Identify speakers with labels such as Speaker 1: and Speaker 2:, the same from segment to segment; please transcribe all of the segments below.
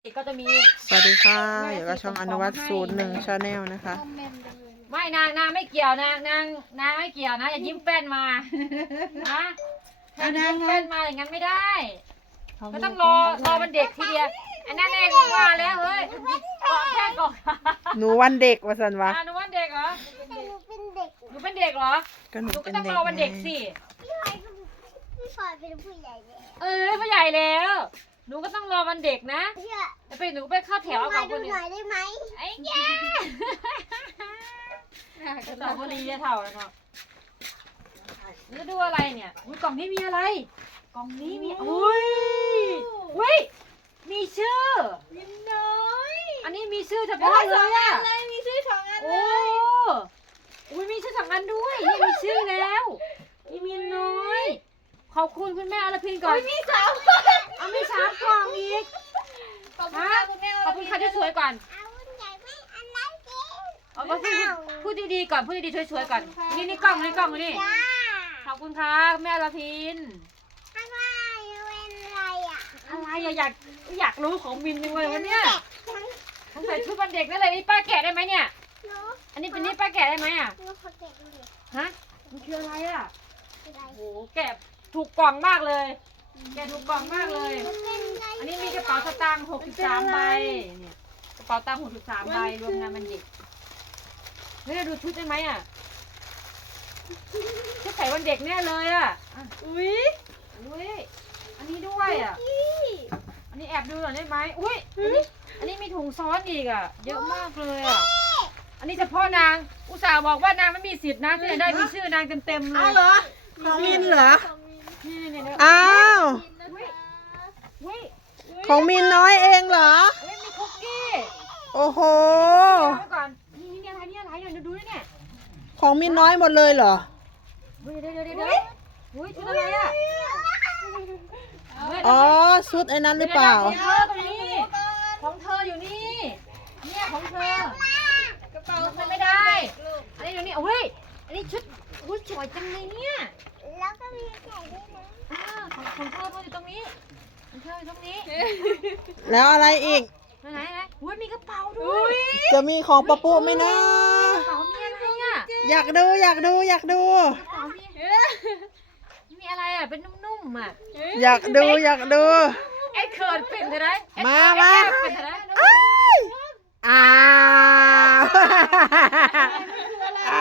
Speaker 1: ก็จะมี
Speaker 2: สวัสดีค่ะอยู่กับช่องอนุวัต01 Channel นะคะ
Speaker 1: ไม่นางไม่เกี่ยวนางไม่เกี่ยวนะอย่ายิ้มแป้นมานะถ้ายิ้มแป้นมาอย่างนั้นไม่ได้ก็ต้องรอมันเด็กทีเดียวอันนั้นเองว่าแล้วเฮ้ยเกาะแค่เกาะ
Speaker 2: หนูวันเด็กว่าสันวะ
Speaker 1: หนูวันเด็กเหรอ
Speaker 3: หนูเป็นเด็ก
Speaker 1: หนูเป็นเด็กเหรอ
Speaker 2: ก็หนู
Speaker 1: หนูก็
Speaker 2: เป็น
Speaker 1: ต้อง
Speaker 2: เด็ก
Speaker 1: รอวันเด็กสิ
Speaker 3: พี่พลอยเป็นผู้ใหญ่แล้ว
Speaker 1: ผู้ใหญ่แล้วหนูก็ต้องรอวันเด็กนะ
Speaker 3: เชื่อ
Speaker 1: จะไปหนูไปเข้าแถว
Speaker 3: มา
Speaker 1: กับค
Speaker 3: ดู
Speaker 1: น
Speaker 3: ห
Speaker 1: อื่
Speaker 3: น่อน ยได้ไหม
Speaker 1: ไอ้แย่กระต่ายพอดีจะเท่าแล้วเนาะนี่ดูอะไรเนี่ยอุ๊ยกล่องนี้มีอะไร กล่องนี้มีอุ้ยมีชื่อมินน้อยอันนี้มีชื่อเฉพาะเลยอ่ะมีชื่อสองอันเลยอุ้ยมีชื่อสองอันด้วยนี่มีชื่อแล้วนี่มินน้อยขอบคุณคุณแม่อรพินก่อนมี3 กล่องเอามี3 กล่องอีกขอบคุณค่ะคุณแม่ขอบคุณค่ะที่สวยก่อน
Speaker 3: เอาใหญ่ไม่อันนั้นจริง
Speaker 1: เอาพูดดีๆก่อนพูดดีๆสวยๆก่อนนี่กล่องนี่กล่องนี่
Speaker 3: จ้า
Speaker 1: ขอบคุณค่ะแม่อรพิน
Speaker 3: อะไรเป็นอะไรอ่ะ
Speaker 1: อะไรอะอยากรู้ของมินจังเลยวันเนี้ยผมใส่ชุดวันเด็กนั่นเลยนี่ป้าแกะได้ไหมเนี่ย
Speaker 3: หนู
Speaker 1: อันนี้เป็นนี่ป้าแกะได้ไหมอ่ะ
Speaker 3: หนูขอเก็บดูดิ
Speaker 1: ฮะมันคืออะไรอ่ะ
Speaker 3: อะไร
Speaker 1: โอ้โหแกะถูกกล่องมากเลยแกะถูกกล่องมากเลย
Speaker 3: มันเป็นอะไร
Speaker 1: อันนี้มีกระเป๋าสตางค์63 ใบเนี่ยกระเป๋าตังค์63 ใบรวมงานวันเด็กเฮ้ยดูชุดได้ไหมอ่ะชุดใส่วันเด็กแน่เลยอ่ะอุ้ยอันนี้ด้วยอ่ะอันนี้แอบดูหน่อยได้ไหมอุ้ยอันนี้มีถุงซ้อนอีกอ่ะเยอะมากเลยอ่ะอันนี้เฉพาะนางอุตส่าห์บอกว่านางไม่มีสิทธิ์นะที่จะได้มีชื่อนางเต็มๆเลย
Speaker 2: เหรอของมินเหรอ
Speaker 1: นี่
Speaker 2: อ้าว
Speaker 1: อุ้ย
Speaker 2: ของมินน้อยเองเหรอ
Speaker 1: มีคุกกี้
Speaker 2: โอ้โห
Speaker 1: เอาไว้ก่อนนี่อะไรดูดิเนี่ย
Speaker 2: ของมินน้อยหมดเลยเหรอ
Speaker 1: เดี๋ยวอุ้ยชุดอะไรอ่ะ
Speaker 2: อ๋อชุดไอ้นั้นหรือเปล่า
Speaker 1: ของเธอตรงนี้ของเธออยู่นี่เนี่ยของเธอกระเป๋ามันไม่ได้อันนี้อยู่นี่โอ้ยอันนี้ชุดอุ้ยสวยจังเลยเนี่ย
Speaker 3: แล้วก็มีไก่ด้วยนะ
Speaker 1: ของเธออยู่ตรงนี้ของเธออยู่ตรงนี้
Speaker 2: แล้วอะไรอีก
Speaker 1: ไหนอุ้ยมีกระเป๋าด้วย
Speaker 2: จะมีของปะปุไหมนะ
Speaker 1: กระเป๋ามีอะไรอ่ะ
Speaker 2: อยากดู
Speaker 1: กระเป๋ามีอะไรอ่ะเป็นนุ่มๆอ่ะ
Speaker 2: อยากดู
Speaker 1: ไอ้เขินเป็นอะไร
Speaker 2: มา
Speaker 1: เป็นอะไร
Speaker 2: อ้าวอ้าว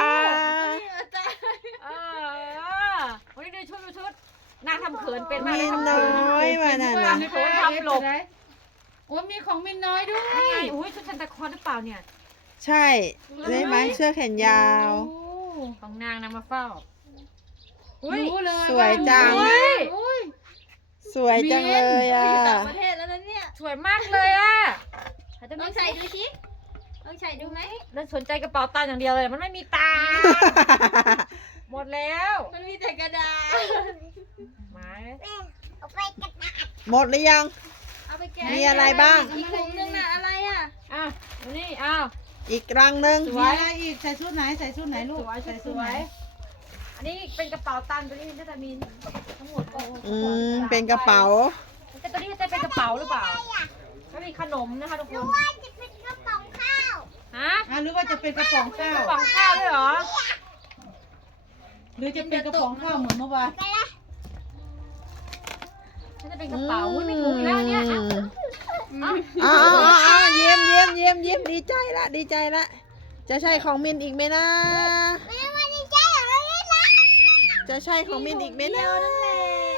Speaker 1: วันนี้ดูชุดนางทำเขินเป็นมาก
Speaker 2: มิ
Speaker 1: เลย
Speaker 2: น
Speaker 1: ทำ
Speaker 2: น้
Speaker 1: เขิน
Speaker 2: อยมาน่ะนะ
Speaker 1: เขินทำหลบ
Speaker 4: โอ้มีของมินน้อยด้วย
Speaker 1: นี่ไงอุ้ยชุดซันตาคลอสหรือเปล่าเนี่ย
Speaker 2: ใช่ได้ไหมเสื้อแขนยาว
Speaker 4: โอ้
Speaker 1: ของนางมาเฝ้า
Speaker 4: รู้เลย
Speaker 2: สวยจัง
Speaker 4: อุ้ย
Speaker 2: สวยจังเลยอ่ะ
Speaker 4: ต่างประเทศแล้วนะเนี่ย
Speaker 1: สวยมากเลยอ่ะ
Speaker 4: ลองใส่ดูสิลองใส่ดูไหม
Speaker 1: แล้วสนใจกระเป๋าตังค์อย่างเดียวเลย มันไม่มีตังค์หมดแล้ว
Speaker 4: มันมีแต่กระดาษ
Speaker 1: มา
Speaker 3: แม่เอาไปกระดาษ
Speaker 2: หมดหรือยัง
Speaker 4: เอาไปแกะ
Speaker 2: มีอะไรบ้าง
Speaker 4: อีกถุงนึงน่ะอะไรอ่ะ
Speaker 1: อ่ะดูนี่อ้าว
Speaker 2: อีกรังหนึ่ง
Speaker 1: ส
Speaker 4: มี
Speaker 1: วย
Speaker 4: อะไรอีกใส่ชุดไหนใส่ชุดไหนลูก
Speaker 1: สวย
Speaker 4: ใส่
Speaker 1: ส
Speaker 4: ชุด
Speaker 1: ว
Speaker 4: ไหน
Speaker 1: ยอันนี้เป็นกระเป๋าตังค์ตัวนี้น่าจะมีทั้งหมด
Speaker 2: เป็นกระเป๋า
Speaker 1: แต่ตัวนี้จะเป็นกระเป๋าหรือเปล่าก็มีขนมนะคะทุกคน
Speaker 3: ว่าจะเป็นกระป๋องข้าว
Speaker 1: ฮะ
Speaker 4: หรือว่าจะเป็นกระป๋องข้าว
Speaker 1: กระป๋องข้าวด้วยเหรอ
Speaker 4: หรือจะเป็นกระป๋องข้าวเหมือนเมื่อวาน
Speaker 1: น่าจะเป็นกระเป๋าอุ้ยมีถุงอีกแล้วเนี่ยอ้าว
Speaker 2: อ้าวเยี่ยมดีใจละจะใช่ของมินอีกไหมนะ
Speaker 3: ไม่ได้มาดีใจอย่างเราเลยนะ
Speaker 2: จะใช่ของมินอีกไหมนะ
Speaker 3: นั่นแหละ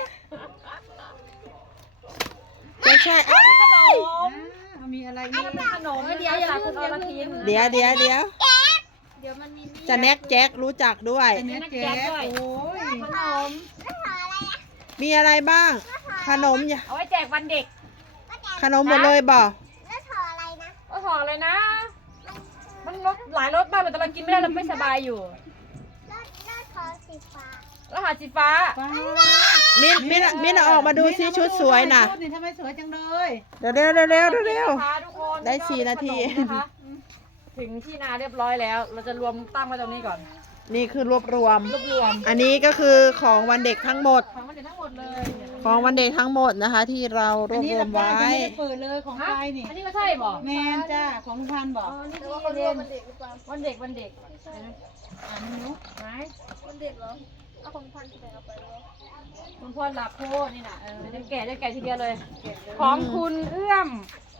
Speaker 2: จะใช่
Speaker 1: ขนม
Speaker 4: มีอะไร
Speaker 1: นี่
Speaker 4: นี่
Speaker 1: เป็นขนมเดี๋ยวจากคุณอรพิน
Speaker 2: เดี๋ยว
Speaker 4: เดี๋ยวมันมีนี่
Speaker 2: จะแน็กแจ็ครู้จักด้วย
Speaker 4: เป็นแม่แก๊สโอ้ย
Speaker 1: ขนม
Speaker 3: แล้วขออะไรอ่ะ
Speaker 2: มีอะไรบ้าง ขนม
Speaker 1: เอาไว้แจกวันเด็ก
Speaker 2: ขนมหมดเลยบ่
Speaker 3: แล้วขออะไรนะ
Speaker 1: ก็ห่อเลยนะ มันรสหลายรสมากเลยแต่เรากินไม่ได้เราไม่สบายอยู่
Speaker 3: แล้วขอสีฟ้า
Speaker 1: แล้วหาสีฟ้า
Speaker 4: ป้า
Speaker 2: มินออกมาดูซิชุดสวยน่ะ
Speaker 4: ชุดนี่ทำไมสวยจังเลย
Speaker 2: เร็ว
Speaker 1: นะคะทุกคน
Speaker 2: ได้4 นาที
Speaker 1: นะคะถึงที่นาเรียบร้อยแล้ว เราจะรวมตั้งไว้ตรงนี้ก่อน
Speaker 2: นี่คือรวบรวม
Speaker 1: รวม
Speaker 2: อันนี้ก็คือของวันเด็กทั้งหมด
Speaker 1: ทั้งหมดเลยเนี่ย
Speaker 2: ของวันเด็กทั้งหมดนะคะ ที่เราร
Speaker 4: อั
Speaker 2: วน บ
Speaker 4: นี้
Speaker 2: รว
Speaker 4: ละ
Speaker 2: ม
Speaker 4: ป้า
Speaker 2: ไว้
Speaker 4: ยังไม่ได้เปิดเลยของใครนี่
Speaker 1: อันนี้ก็ใช่บอก
Speaker 4: แมนจ้าของลุงพันธุ์บอก
Speaker 1: นี่ที่เรียนวันเด็กวันเด็ก
Speaker 4: อ่านไม่รู้
Speaker 1: ไหน
Speaker 3: วันเด็กเหรอเอาของพันที่ไหนเอาไปแล้ว
Speaker 1: คุณพ่อหลับโพนี่น่ะจะแก่ทีเดียวเลย ของคุณเอื้อม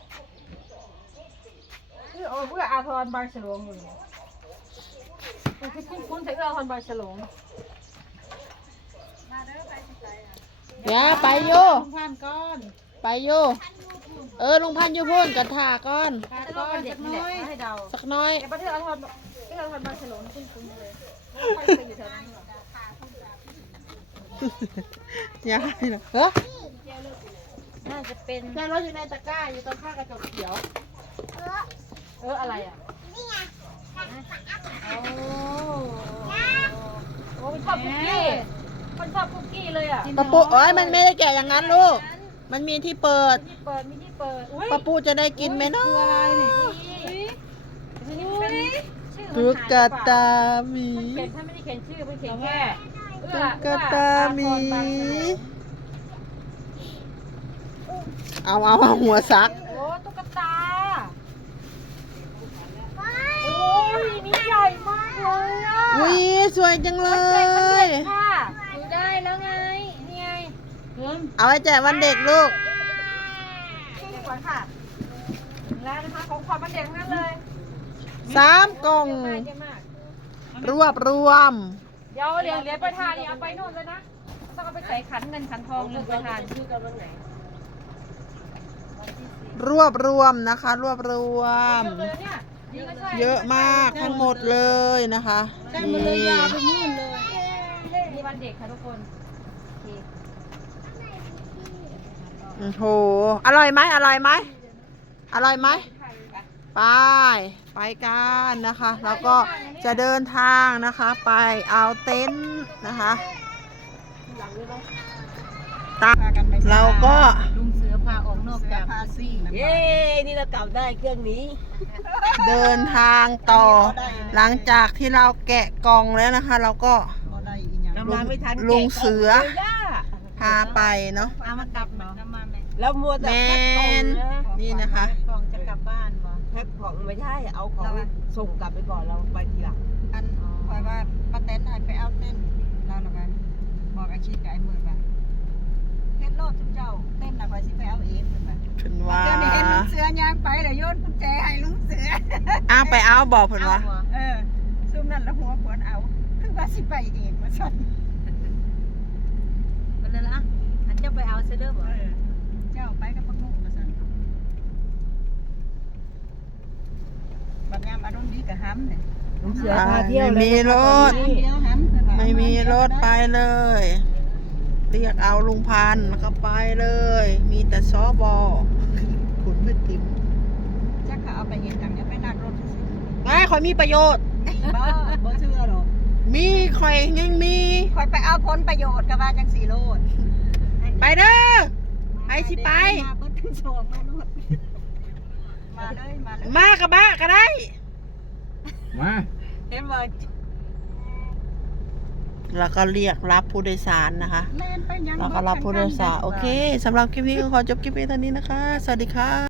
Speaker 1: เอื้ออาทรบางฉลงอยู่คุณใส่เอื้ออาทรบางฉลง
Speaker 2: เดี๋ยวไปอยู่
Speaker 4: ลุงพันธุ์ก้อน
Speaker 2: ไปอยู่ลุงพันธุ์อยู่พุ่นกันถ่าก่อน
Speaker 4: พา
Speaker 1: จะ
Speaker 4: ก้
Speaker 1: รอ
Speaker 4: อน
Speaker 1: เด็
Speaker 4: สั
Speaker 1: ก
Speaker 4: ก
Speaker 1: นี่
Speaker 4: น้
Speaker 1: แหละ
Speaker 4: อย
Speaker 1: ให้เดา
Speaker 2: สักน้อย
Speaker 1: แต่ประเทศอาทรบางฉลงคุ้นๆเลยใครเคยอยู่แถวนั้นหรอ
Speaker 2: อย่าให้นะเฮ้ย
Speaker 1: น่าจะเป็น
Speaker 2: แค่รถอยู่ในตะกร้าอยู่ตรงข้างกระจกเขียว
Speaker 1: อะไรอ่ะ
Speaker 3: นี่ไง
Speaker 1: โอ้ชอบคุกกี้คนชอบคุกกี้เลยอ่ะ
Speaker 2: ปะปูมันไม่ได้แกะอย่างนั้นลูก มันมีที่เปิด
Speaker 1: ที่เปิดมีที่เปิดอุ้ย
Speaker 2: ปะปูจะได้กินไหมเนาะ
Speaker 4: คืออะไรนี่
Speaker 1: ชื่อ
Speaker 2: ตุ๊กตาหมี
Speaker 1: มันเขียนถ้าไม่ได้เขียนชื่อมันเขียนแค่
Speaker 2: ตุ๊กตาหมี เอาหัวซัก
Speaker 1: โอ้ตุ๊กตาโอ้ยมีใหญ่มากเลยอ่ะ
Speaker 2: วิสวยจังเล
Speaker 1: มันเด็
Speaker 2: ย
Speaker 1: กค่ะดูได้แล้วไงนี่ไง
Speaker 4: เพิ่ม
Speaker 2: เอาไว้แจกวันเด็กลูก
Speaker 1: เดี๋ยวก่อนค่ะถึงแล้วนะคะของขวัญวันเด็กทั้งนั้นเลย
Speaker 2: 3 กล่อง
Speaker 1: เยอะมากเยอะมาก
Speaker 2: รวบรวม
Speaker 1: เดี๋ยวเหรียญประธานนี่เอาไปโน่นเลยนะต้องเอาไปใส่ขันเงินขันทองเหรียญประธานชื่อกันวันไหน
Speaker 2: รวบรวมนะคะ รวบรวม
Speaker 1: เยอะเลยเนี่ยนี่ก็ใช่
Speaker 2: เยอะมากทั้งหมดเลยนะคะ
Speaker 4: ใช่มันเลยยาวไปนู่นเลย
Speaker 1: นี่วันเด็กค่ะทุกคนโอเค
Speaker 2: โอ้โห อร่อยไหมอร่อยไหมอร่อยไหมไปกันนะคะ แล้วก็จะเดินทางนะคะ ไปเอาเต็นท์นะคะเราก็
Speaker 4: ลุงเสือพาออกนอกจากพาซิ่ง
Speaker 5: เย้ นี่เรากลับได้เครื่องนี้
Speaker 2: เดินทางต่อ หลังจากที่เราแกะกล่องแล้วนะคะ เราก็
Speaker 5: กำลังไม่ทัน
Speaker 2: ลุงเสือ
Speaker 5: แกะกล่องเลยย่า
Speaker 2: พาไปเนาะ
Speaker 4: เอามากลับเนาะ
Speaker 5: แล้วมัวแต่แพ็คกล่องนะ
Speaker 2: นี่นะคะ
Speaker 4: กล่องจะกลับบ้านบ่
Speaker 5: แพ็คกล่องไม่ใช่ เอาของส่งกลับไปก่อนเราไปทีหลัง
Speaker 6: อันคอยว่าป้าเต้นให้ไปเอาเต้นเราละกันบอกอาชีพกับไอ้มือว่าเฮ็ดโลดทุกเจ้าเต้นน่ะคอยสิไปเอาเองเพิ่นว่า
Speaker 2: ถึงว่า
Speaker 6: เจ้านี่เห็นลุงเสือย่างไปแล้วโยนกุญแจให้ลุงเสือ
Speaker 2: อ้าวไปเอาบอกเพิ่นว่า
Speaker 6: เออซุ่มนั่นละหัวขวนเอาคือว่าสิไปเองว่าซั่น
Speaker 4: ไปเลยละอันจะไปเอาเซเดอร์บ่
Speaker 6: เจ้าไปกับปักมุกว่าซั่นบัดยามอารมณ์ดีก็ห้ำเนี่ย
Speaker 5: ลุงเสือพาเที่ยวเลย
Speaker 2: ไม่มีรถ
Speaker 6: ห้ำเดียวห้ำเพิ่นว่า
Speaker 2: ไม่มีรถไปเลย เรียกเอาลุงพันธุ์แล้วก็ไปเลย มีแต่ซอบอขุนไม่ติม
Speaker 6: จักเขาเอาไปเฮ็ดหยังเนี่ยไปนั่งรถซื่อ
Speaker 2: ไม่คอยมีประโยชน์
Speaker 6: ๆบ่เชื่อหรอก
Speaker 2: มีคอยยังมี
Speaker 6: คอยไปเอาผลประโยชน์กับว่าจังสีโลด
Speaker 2: ไปเด้อ ไปสิไป
Speaker 6: มาเบิดทั้งสองมาโลดมาเลยมาเลย
Speaker 2: มากับบ้าก็ได้
Speaker 5: มา
Speaker 6: เห็นบ่
Speaker 2: แล้วก็เรียกรับผู้โดยสารนะคะ
Speaker 6: แล่นไปยัง
Speaker 2: แล้วก็รับผู้โดยสารโอเคสำหรับคลิปนี้ก็ขอจบคลิปนี้เท่านี้นะคะ สวัสดีค่ะ